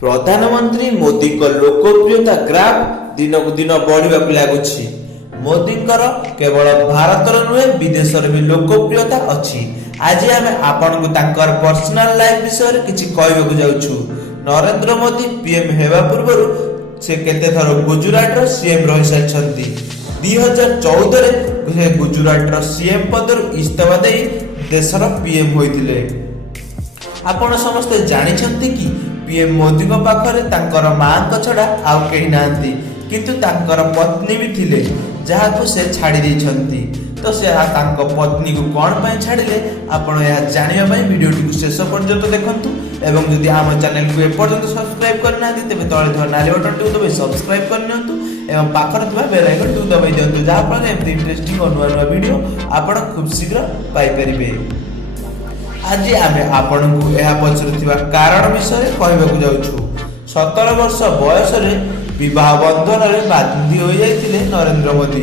प्रधानमंत्री मोदी को लोकप्रियता ग्राफ दिन को दिन बढ़ा लगुच। मोदी केवल भारत नुहे विदेश भी लोकप्रियता अच्छी। आज आम आपण को पर्सनल लाइफ विषय किसी कहवाक जाऊँ। नरेंद्र मोदी पीएम होगा पूर्व से केते थर गुजरात सीएम रही सारी। 2014 में गुजरात सीएम पद इस्तीफा दे देशर पीएम होते। आपण समस्ते जानते कि पीएम मोदी पाखरे तांकर मां छड़ा आउ केही नांती, किंतु तांकर पत्नी भी थिले जहां से छाड़ी देछंती। तो से तांको पत्नी को कोन पय छाडिले आपण या जानिया पय वीडियोटी को शेष पर्यंत देखंतु। एवं जदि आम चैनल को एपर्यंत सब्सक्राइब करना तेज तले थोड़ा नाली बटन टी दबाई सब्सक्राइब करनियंतु एवं पाखर थोड़ा बेल आइकन टी दबाई दियंतु, जहां फल एमती इंटरेस्टिंग और नुआ वीडियो आपण खूब शीघ्र पाई परिबे। आज आमे आपण को यह पछरुथिबा कारण विषय कहबाक जाउछु। 17 वर्ष बयस रे विवाह बंधन रे बांधी हो जाइतिले नरेंद्र मोदी।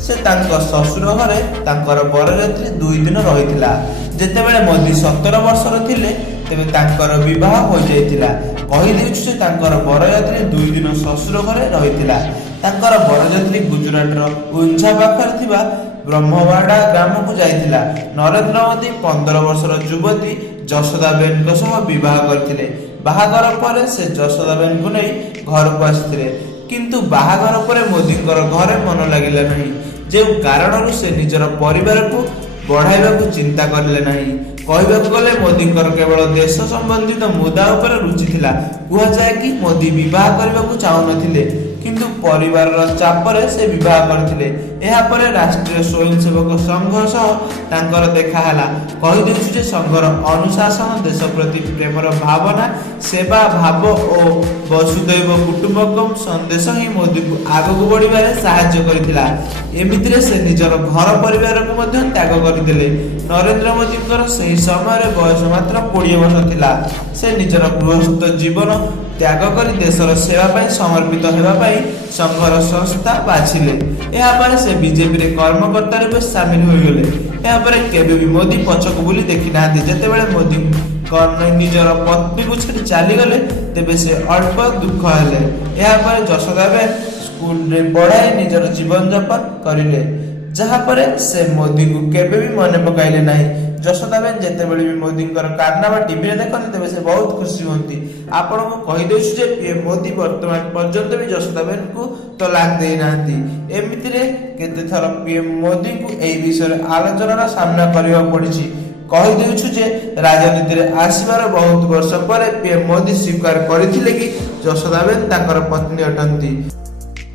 से तांको ससुर घरे तांकर बरयात्री 2 दिन रहितिला। जेतेबेले मोदी 17 वर्षर थिले तेबे तांकर विवाह हो जाइतिला। कहि देउछु से तांकर बरयात्री 2 दिन ससुर घरे रहितिला। तांकर बरयात्री गुजरात उंझा पाखर थिबा ब्रह्मवाड़ा ग्राम को जाइतिला। नरेंद्र मोदी 15 वर्षर युवती जशोदाबेन को सह विवाह करथिले। बाहागर पर से जशोदाबेन को नहीं घर को आसिथिले, किंतु बाहागर पर मोदी घरे मन लागिला नहीं। जे कारण से निजर परिवार को बढ़ाइबा को चिंता करले नहीं। कहबाक गले मोदी केवल देश संबंधित मुद्दा उपर रुचि थिला। कुहा जाए कि मोदी विवाह करबा को चाहू नथिले, किंतु परिवार चापरे से विवाह करथिले। एहा परे राष्ट्रीय स्वयंसेवक संघ सह तांकर देखा हला। कहि देछु जे संघर अनुशासन, देश प्रति प्रेमर भावना, सेवा भाव और वसुदैव कुटुंबकम संदेश ही मोदी को आगक बढ़िबारे सहायता करथिला। एमितिरे से निजर घर परिवार को मध्य त्याग करथिले। नरेंद्र मोदी सही समय बयस मात्र 20 वर्ष थिला। से निजर गृहस्थ जीवन त्याग कर देशर सेवा पाई समर्पित हेबा पाई संघर संस्था बाछिले। एहा पर से बीजेपी रे कर्मकर्ता रे शामिल होई गेले। एहा पर केबे भी मोदी पछक बुली देखि नांती। जेतेबेले मोदी निजर पत्नी को छाड़ी चली गले तेबे से अल्प दुख हेले। एहा पर जशोदाबेन स्कूल रे पढ़ाई निजर जीवन यापन करिले, जहां पर से मोदी को केबे भी मने पकाइले नहीं। जशोदाबेन जेतेबेले भी मोदी कारनामा टीवी रे देखते तेबे से बहुत खुशी होती। आपण को कहि देछु जे पीएम मोदी वर्तमान पर्यंत भी जशोदाबेन को तलाक दे नांती। एमिति रे केते थर पीएम मोदी को एई विषय आलोचनार सामना करबा पड़िछि। कहि देछु जे राजनीति रे आसीबार बहुत वर्ष पर पीएम मोदी स्वीकार करथिले कि जशोदाबेन ताकर पत्नी अटंती।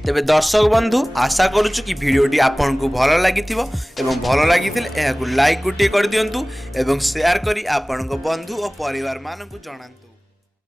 तेबे दर्शक बंधु आशा करूछु कि वीडियोटी आपन को भल लागिथिबो एवं भल लागिथिले एहाकु लाइक गुटिए कर दियंतु एवं शेयर करी आपन को बंधु और परिवार मान को जणांतु।